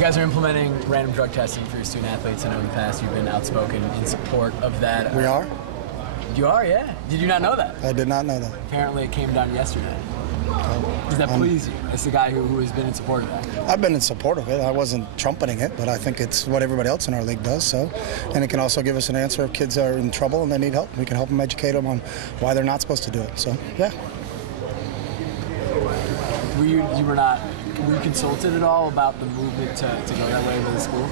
You guys are implementing random drug testing for your student athletes. I know in the past you've been outspoken in support of that. We are? You are, yeah. Did you not know that? I did not know that. Apparently it came down yesterday. Does that please you as the guy who has been in support of that? I've been in support of it. I wasn't trumpeting it, but I think it's what everybody else in our league does. So, and it can also give us an answer if kids are in trouble and they need help. We can help them, educate them on why they're not supposed to do it. So, yeah. Were you consulted at all about the movement to go that way with the school?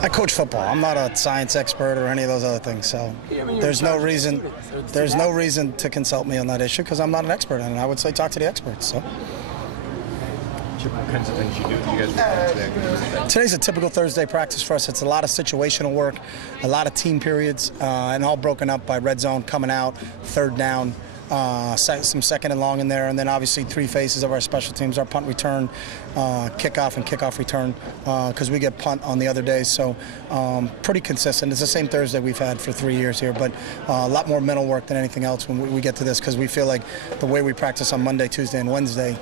I coach football. I'm not a science expert or any of those other things. So there's no reason. There's no reason to consult me on that issue because I'm not an expert in it. I would say talk to the experts. So. What kinds of things you do? You guys today? Today's a typical Thursday practice for us. It's a lot of situational work, a lot of team periods, and all broken up by red zone coming out, third down. Some second and long in there, and then obviously 3 phases of our special teams: our punt return, kickoff, and kickoff return, because we get punt on the other days. So pretty consistent. It's the same Thursday we've had for 3 years here, but a lot more mental work than anything else when we get to this, because we feel like the way we practice on Monday, Tuesday, and Wednesday,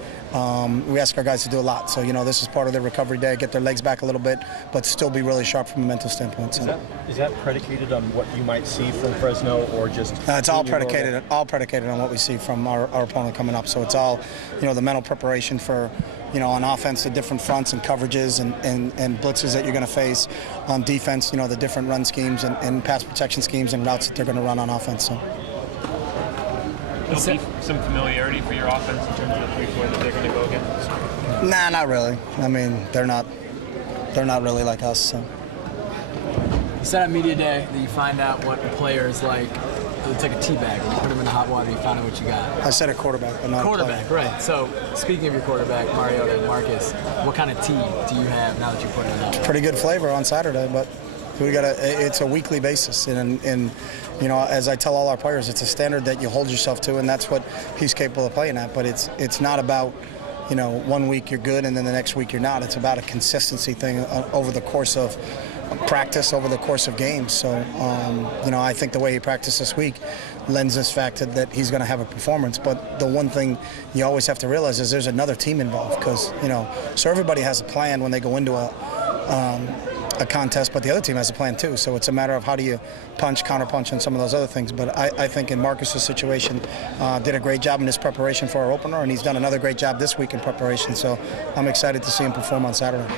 we ask our guys to do a lot. So, this is part of their recovery day, get their legs back a little bit, but still be really sharp from a mental standpoint. So. Is that predicated on what you might see from Fresno, or just? It's all predicated on what we see from our opponent coming up. So it's all, the mental preparation for, on offense, the different fronts and coverages and blitzes that you're going to face. On defense, the different run schemes and pass protection schemes and routes that they're going to run on offense. So. There'll be some familiarity for your offense in terms of the 3-4 that they're going to go against? Nah, not really. I mean, they're not really like us. So. You said at media day that you find out what a player is like. It's like a tea bag. You put him in the hot water, you find out what you got. I said a quarterback, but not quarterback, a player. Right. So, speaking of your quarterback, Mariota and Marcus, what kind of tea do you have now that you put it in? Pretty good flavor on Saturday, but it's a weekly basis, and as I tell all our players, it's a standard that you hold yourself to, and that's what he's capable of playing at. But it's not about 1 week you're good and then the next week you're not. It's about a consistency thing over the course of practice, over the course of games. So I think the way he practiced this week lends this fact that he's going to have a performance. But the one thing you always have to realize is there's another team involved, because so everybody has a plan when they go into a contest, but the other team has a plan too. So it's a matter of how do you punch, counterpunch, and some of those other things. But I think in Marcus's situation, did a great job in his preparation for our opener, and he's done another great job this week in preparation. So I'm excited to see him perform on Saturday.